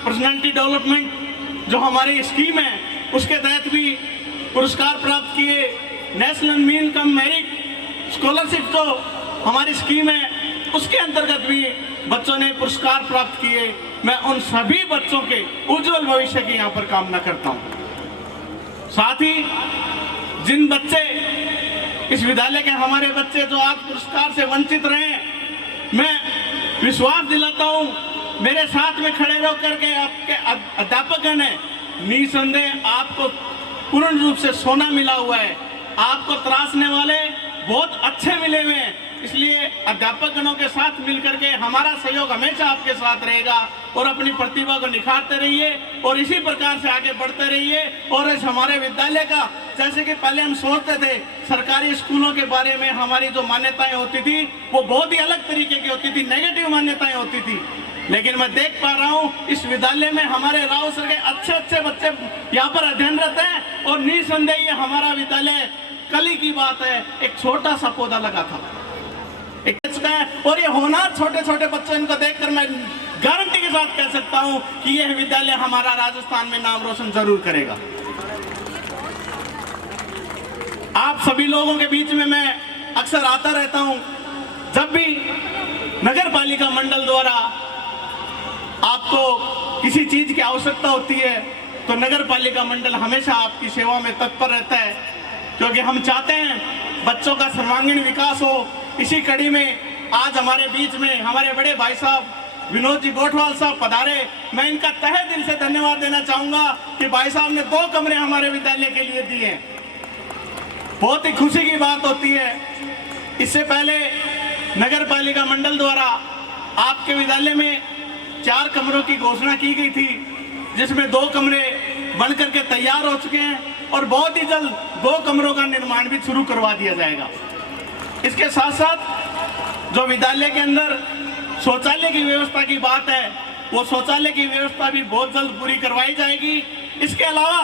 personality development जो हमारी स्कीम है उसके तहत भी पुरस्कार प्राप्त किए। National mean cum merit scholarship जो हमारी स्कीम है उसके अंतर्गत भी बच्चों ने पुरस्कार प्राप्त किए। मैं उन सभी बच्चों के उज्जवल भविष्य की यहाँ पर कामना करता हूँ। साथ ही जिन बच्चे इस विद्यालय के हमारे बच्चे जो आज पुरस्कार से वंचित रहे हैं, मैं विश्वास दिलाता हूँ मेरे साथ में खड़े रह करके आपके अध्यापकगण हैं, निसंदेह आपको पूर्ण रूप से सोना मिला हुआ है। आपको त्रासने वाले बहुत अच्छे मिले हुए हैं। इसलिए अध्यापकगणों के साथ मिलकर के हमारा सहयोग हमेशा आपके साथ रहेगा और अपनी प्रतिभा को निखारते रहिए और इसी प्रकार से आगे बढ़ते रहिए। और इस हमारे विद्यालय का, जैसे कि पहले हम सोचते थे सरकारी स्कूलों के बारे में हमारी जो मान्यताएं होती थी वो बहुत ही अलग तरीके की होती थी, नेगेटिव मान्यताएं होती थी। लेकिन मैं देख पा रहा हूँ इस विद्यालय में हमारे रावतसर के अच्छे अच्छे बच्चे यहाँ पर अध्ययनरत हैं और निसंदेह ये हमारा विद्यालय, कल ही की बात है, एक छोटा सा पौधा लगा था और ये होनहार छोटे छोटे बच्चे, इनको देखकर मैं गारंटी के साथ कह सकता हूं कि यह विद्यालय हमारा राजस्थान में नाम रोशन जरूर करेगा। आप सभी लोगों के बीच में मैं अक्सर आता रहता हूं। जब भी नगर पालिका मंडल द्वारा आपको किसी चीज की आवश्यकता होती है तो नगर पालिका मंडल हमेशा आपकी सेवा में तत्पर रहता है, क्योंकि हम चाहते हैं बच्चों का सर्वांगीण विकास हो। इसी कड़ी में आज हमारे बीच में हमारे बड़े भाई साहब विनोद जी गोठवाल साहब पधारे। मैं इनका तहे दिल से धन्यवाद देना चाहूंगा कि भाई साहब ने 2 कमरे हमारे विद्यालय के लिए दिए। बहुत ही खुशी की बात होती है। इससे पहले नगर पालिका मंडल द्वारा आपके विद्यालय में 4 कमरों की घोषणा की गई थी, जिसमें 2 कमरे बनकर के तैयार हो चुके हैं और बहुत ही जल्द 2 कमरों का निर्माण भी शुरू करवा दिया जाएगा। इसके साथ साथ जो विद्यालय के अंदर शौचालय की व्यवस्था की बात है, वो शौचालय की व्यवस्था भी बहुत जल्द पूरी करवाई जाएगी। इसके अलावा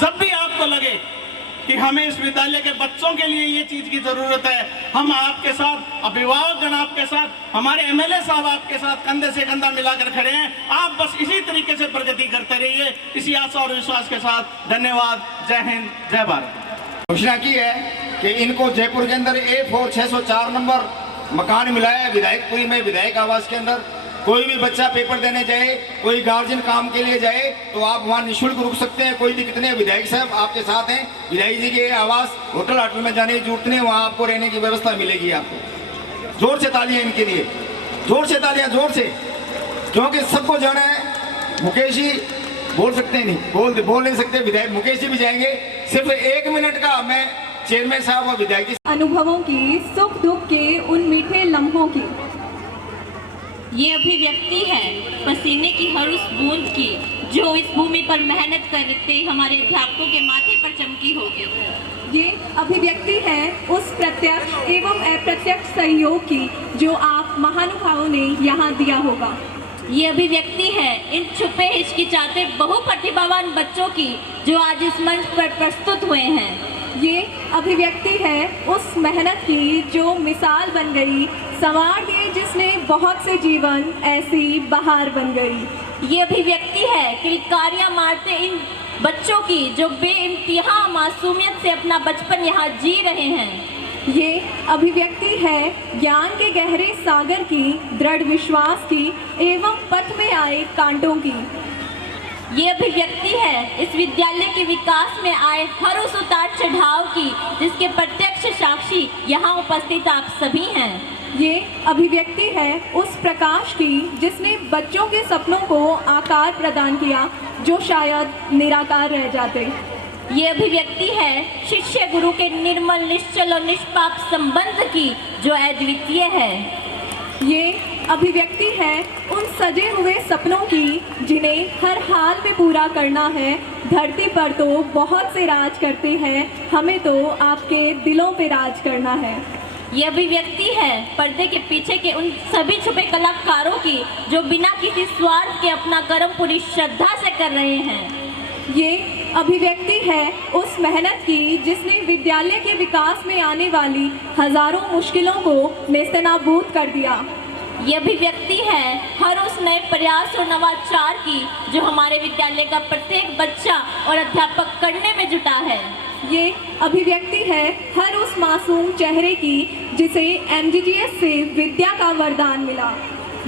जब भी आपको लगे कि हमें इस विद्यालय के बच्चों के लिए ये चीज की जरूरत है, हम आपके साथ, अभिभावकगण आपके साथ, हमारे एमएलए साहब आपके साथ कंधे से कंधा मिलाकर खड़े हैं। आप बस इसी तरीके से प्रगति करते रहिए, इसी आशा और विश्वास के साथ। धन्यवाद। जय हिंद, जय भारत। घोषणा की है कि इनको जयपुर के अंदर A4 604 नंबर मकान मिला है विधायकपुरी में, विधायक आवास के अंदर। कोई भी बच्चा पेपर देने जाए, कोई गार्जियन काम के लिए जाए तो आप वहाँ निःशुल्क रुक सकते हैं, कोई दिक्कत नहीं है। विधायक साहब आपके साथ हैं, विधायक जी के आवास होटल में जाने की जरूरत नहीं, वहाँ आपको रहने की व्यवस्था मिलेगी। आपको जोर से तालियां इनके लिए, जोर से तालियां, जोर से, क्योंकि सबको जाना है। मुकेश जी बोल सकते हैं, नहीं बोल नहीं सकते, विधायक मुकेश जी भी जाएंगे। सिर्फ 1 मिनट का मैं चेयरमैन साहब और विधायक जी अनुभवों की, सुख दुख के उन मीठे लम्हों की। ये अभिव्यक्ति है पसीने की हर उस बूंद की जो इस भूमि पर मेहनत करते हमारे अध्यापकों के माथे पर चमकी होगी। ये अभिव्यक्ति है उस प्रत्यक्ष एवं अप्रत्यक्ष सहयोग की जो आप महानुभावों ने यहाँ दिया होगा। ये अभिव्यक्ति है इन छुपे हिचकिचाते बहुप्रतिभावान बच्चों की जो आज इस मंच पर प्रस्तुत हुए हैं। ये अभिव्यक्ति है उस मेहनत की जो मिसाल बन गई, संवार दिए जिसने बहुत से जीवन, ऐसी बहार बन गई। ये अभिव्यक्ति है किलकारियां मारते इन बच्चों की जो बेइंतहा मासूमियत से अपना बचपन यहाँ जी रहे हैं। ये अभिव्यक्ति है ज्ञान के गहरे सागर की, दृढ़ विश्वास की एवं पथ में आए कांटों की। ये अभिव्यक्ति है इस विद्यालय के विकास में आए हर उस उतार चढ़ाव की जिसके प्रत्यक्ष साक्षी यहाँ उपस्थित आप सभी हैं। ये अभिव्यक्ति है उस प्रकाश की जिसने बच्चों के सपनों को आकार प्रदान किया जो शायद निराकार रह जाते। ये अभिव्यक्ति है शिष्य गुरु के निर्मल, निश्चल और निष्पाप संबंध की जो अद्वितीय है। ये अभिव्यक्ति है उन सजे हुए सपनों की जिन्हें हर हाल में पूरा करना है। धरती पर तो बहुत से राज करते हैं, हमें तो आपके दिलों पे राज करना है। ये अभिव्यक्ति है पर्दे के पीछे के उन सभी छुपे कलाकारों की जो बिना किसी स्वार्थ के अपना कर्म पूरी श्रद्धा से कर रहे हैं। ये अभिव्यक्ति है उस मेहनत की जिसने विद्यालय के विकास में आने वाली हजारों मुश्किलों को नेस्तनाबूद कर दिया। ये अभिव्यक्ति है हर उस नए प्रयास और नवाचार की जो हमारे विद्यालय का प्रत्येक बच्चा और अध्यापक करने में जुटा है। ये अभिव्यक्ति है हर उस मासूम चेहरे की जिसे MGGS से विद्या का वरदान मिला।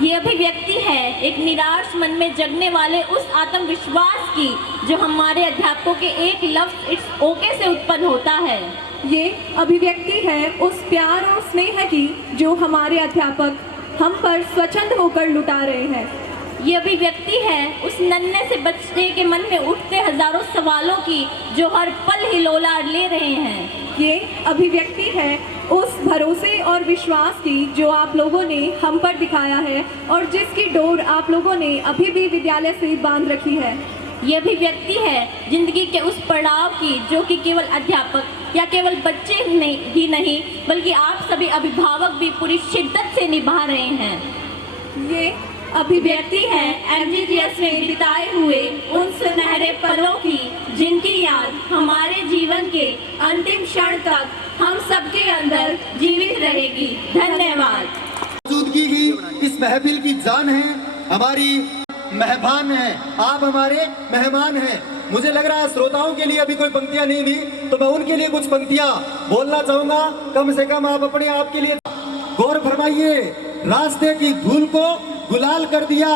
ये अभिव्यक्ति है एक निराश मन में जगने वाले उस आत्मविश्वास की जो हमारे अध्यापकों के एक लफ्ज इट्स ओके से उत्पन्न होता है। ये अभिव्यक्ति है उस प्यार और स्नेह की जो हमारे अध्यापक हम पर स्वच्छंद होकर लुटा रहे हैं। ये अभिव्यक्ति है उस नन्हे से बच्चे के मन में उठते हजारों सवालों की जो हर पल हिलोला ले रहे हैं। ये अभिव्यक्ति है उस भरोसे और विश्वास की जो आप लोगों ने हम पर दिखाया है और जिसकी डोर आप लोगों ने अभी भी विद्यालय से बांध रखी है। ये अभिव्यक्ति है जिंदगी के उस पड़ाव की जो कि केवल अध्यापक या केवल बच्चे ही नहीं बल्कि आप सभी अभिभावक भी पूरी शिद्दत से निभा रहे हैं। ये अभिव्यक्ति है MGGS में बिताए हुए उन सुनहरे पलों की जिनकी याद हमारे जीवन के अंतिम क्षण तक हम सबके अंदर जीवित रहेगी। धन्यवाद। मौजूदगी ही इस महफिल की जान है, हमारी मेहमान है, आप हमारे मेहमान हैं। मुझे लग रहा है श्रोताओं के लिए अभी कोई पंक्तियां नहीं दी तो मैं उनके लिए कुछ पंक्तियां बोलना चाहूंगा। कम से कम आप अपने आप के लिए गौर फरमाइए। रास्ते की धूल को गुलाल कर दिया,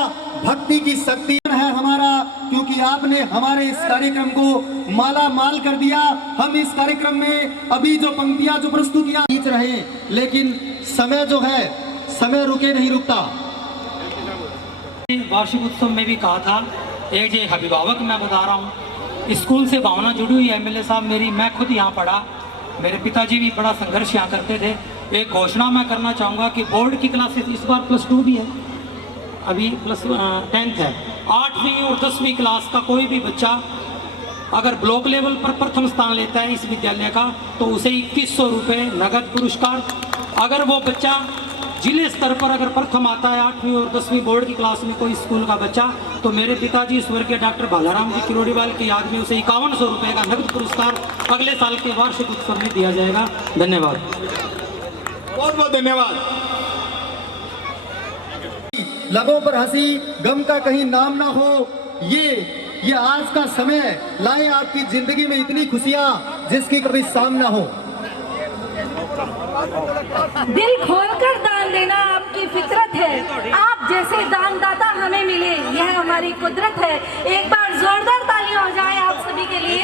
भक्ति की शक्ति है हमारा, क्योंकि आपने हमारे इस कार्यक्रम को माला माल कर दिया। हम इस कार्यक्रम में अभी जो पंक्तियां, जो प्रस्तुतियां खींच रहे हैं, लेकिन समय जो है, समय रुके नहीं रुकता। वार्षिक उत्सव में भी कहा था, एक जो अभिभावक मैं बता रहा हूँ, स्कूल से भावना जुड़ी हुई MLA साहब मेरी, मैं खुद यहाँ पढ़ा, मेरे पिताजी भी बड़ा संघर्ष यहाँ करते थे। एक घोषणा मैं करना चाहूँगा कि बोर्ड की क्लासेस इस बार +2 भी है, अभी +10th है। 8वीं और 10वीं क्लास का कोई भी बच्चा अगर ब्लॉक लेवल पर प्रथम स्थान लेता है इस विद्यालय का तो उसे 2100 रुपये नगद पुरस्कार। अगर वो बच्चा जिले स्तर पर अगर प्रथम आता है 8वीं और 10वीं बोर्ड की क्लास में कोई स्कूल का बच्चा, तो मेरे पिताजी स्वर्गीय डॉक्टर बालाराम जी किरोड़ीवाल की याद में उसे 5100 रुपये का नकद पुरस्कार अगले साल के वार्षिक उत्सव में दिया जाएगा। धन्यवाद। बहुत बहुत धन्यवाद। लबों पर हंसी, गम का कहीं नाम ना हो, ये आज का समय लाए आपकी जिंदगी में इतनी खुशियां जिसकी कभी सामना हो। दिल खोलकर दान देना आपकी फितरत है, आप जैसे दानदाता हमें मिले यह हमारी कुदरत है। एक बार जोरदार तालियां हो जाए आप सभी के लिए।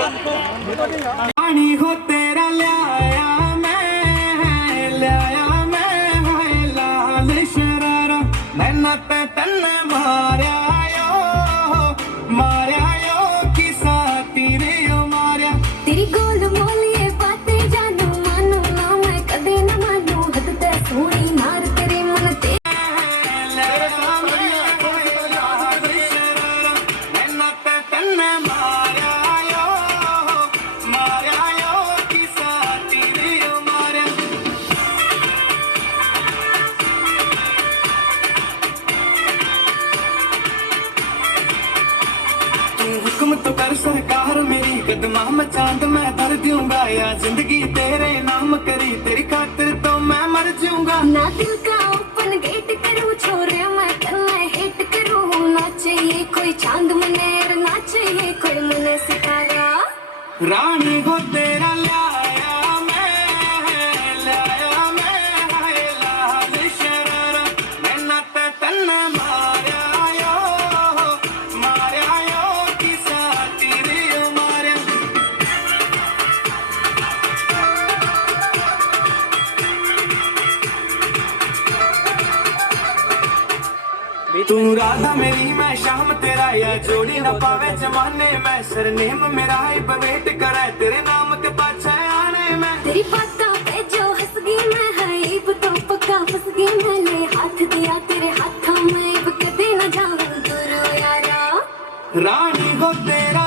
पानी हो तेरा लाया मैं लाल शरारा, मैंने तन्ने मारा यो किसा तेरे ओ मारिया। तेरी गोल मोलिए बातें जानू मानू ना मैं कदे न मानू, हद ते सोनी मार तेरे मन ते हुक्म तो कर सरकार मेरी, कदमा में चांद मैं धर दूंगा, या जिंदगी तेरे नाम करी, तेरी खातिर तो मैं मर जाऊंगा। ना दिल का ओपन गेट करूं छोरे मैं कन्ने हिट करूं, ना चाहिए कोई चांद मनेर, ना चाहिए कोई मने सितारा। रानी को तेरा लाया मैं लाल शरारा, मैंने तन्ने मारा यो किसा तेरे ओ मारिया। तू राधा मेरी मैं शाम तेरा, या जोड़ी न पावे जमाने में, सरनेम मेरा ही बवेट करे, तेरे नाम के पाछे आने में। तेरी बातों पे जो हंस गई मैं, है तो पक्का फंस गई मैंने, हाथ दिया तेरे हाथों में अब कदे न जाऊं दूर यारा। रानी को तेरा